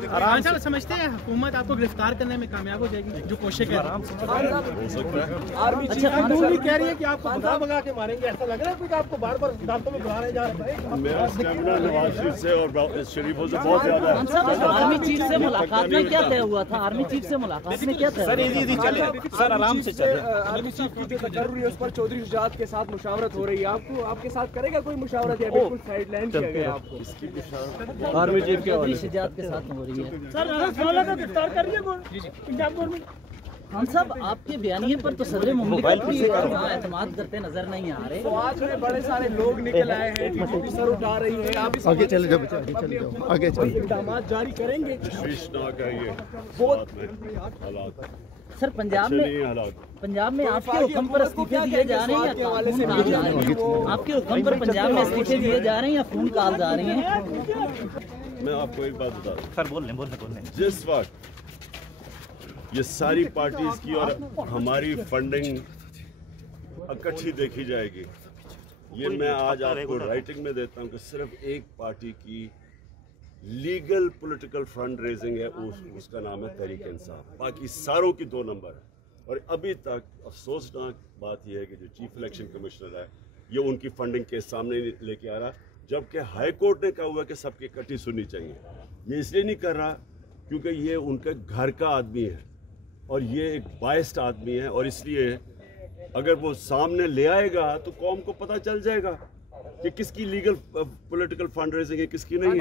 साहब समझते हैं हुकूमत आपको गिरफ्तार करने में कामयाब हो जाएगी जो कोशिश कर रही है। अच्छा भी कह रही है कि आपको भगा के मारेंगे, ऐसा लग रहा है कि आपको बार बार अदालतों में बुला रहे जा रहे हैं। मेरा स्टैमिना नवाज शरीफ से और शरीफों से बहुत ज्यादा है। आर्मी चीफ से मुलाकात में क्या तय हुआ था? आर्मी चीफ से मुलाकात में क्या तय? सर आराम से चले। आर्मी चीफ की जो तकर्र हुई है उस पर चौधरी शुजात के साथ मुशावरत हो रही है। आपको आपके साथ करेगा कोई मुशावरत या बिल्कुल साइडलाइन किया गया आपको? आर्मी चीफ चौधरी शुजात के साथ हो रही है। सर गिरफ्तार कर रही है पंजाब गवर्नमेंट। हम सब आपके बयानिए पर तो सदर मुमलिकत भी एतमाद करते नजर नहीं आ रहे। तो आज में बड़े सारे लोग निकल आए हैं, टीडीपी सर उठा रही है। आप आगे चले जाओ, आगे चलिए। इक़दाम जारी करेंगे। शीर्षनाक है ये हालात। सर पंजाब में आपके हुक्म पर इस्तीफे दिए जा रहे हैं या खून काल जा रहे हैं? आपके हुक्म पर पंजाब में इस्तीफे दिए जा रहे हैं या खून काल जा रहे हैं? मैं आपको एक बात बता दूं सर, बोलने जिस वक्त ये सारी पार्टीज की और हमारी फंडिंग इकट्ठी देखी जाएगी, ये मैं आज आपको राइटिंग में देता हूं कि सिर्फ एक पार्टी की लीगल पॉलिटिकल फंड रेजिंग है, उसका नाम है तहरीक इंसाफ। बाकी सारों की 2 नंबर है। और अभी तक अफसोसनाक बात यह है कि जो चीफ इलेक्शन कमिश्नर है ये उनकी फंडिंग के सामने लेके आ रहा, जबकि हाई कोर्ट ने कहा हुआ कि सबकी इकट्ठी सुननी चाहिए। ये इसलिए नहीं कर रहा क्योंकि ये उनके घर का आदमी है और ये एक बायस्ड आदमी है, और इसलिए अगर वो सामने ले आएगा तो कौम को पता चल जाएगा कि किसकी लीगल पॉलिटिकल फंड रेजिंग है, किसकी नहीं है।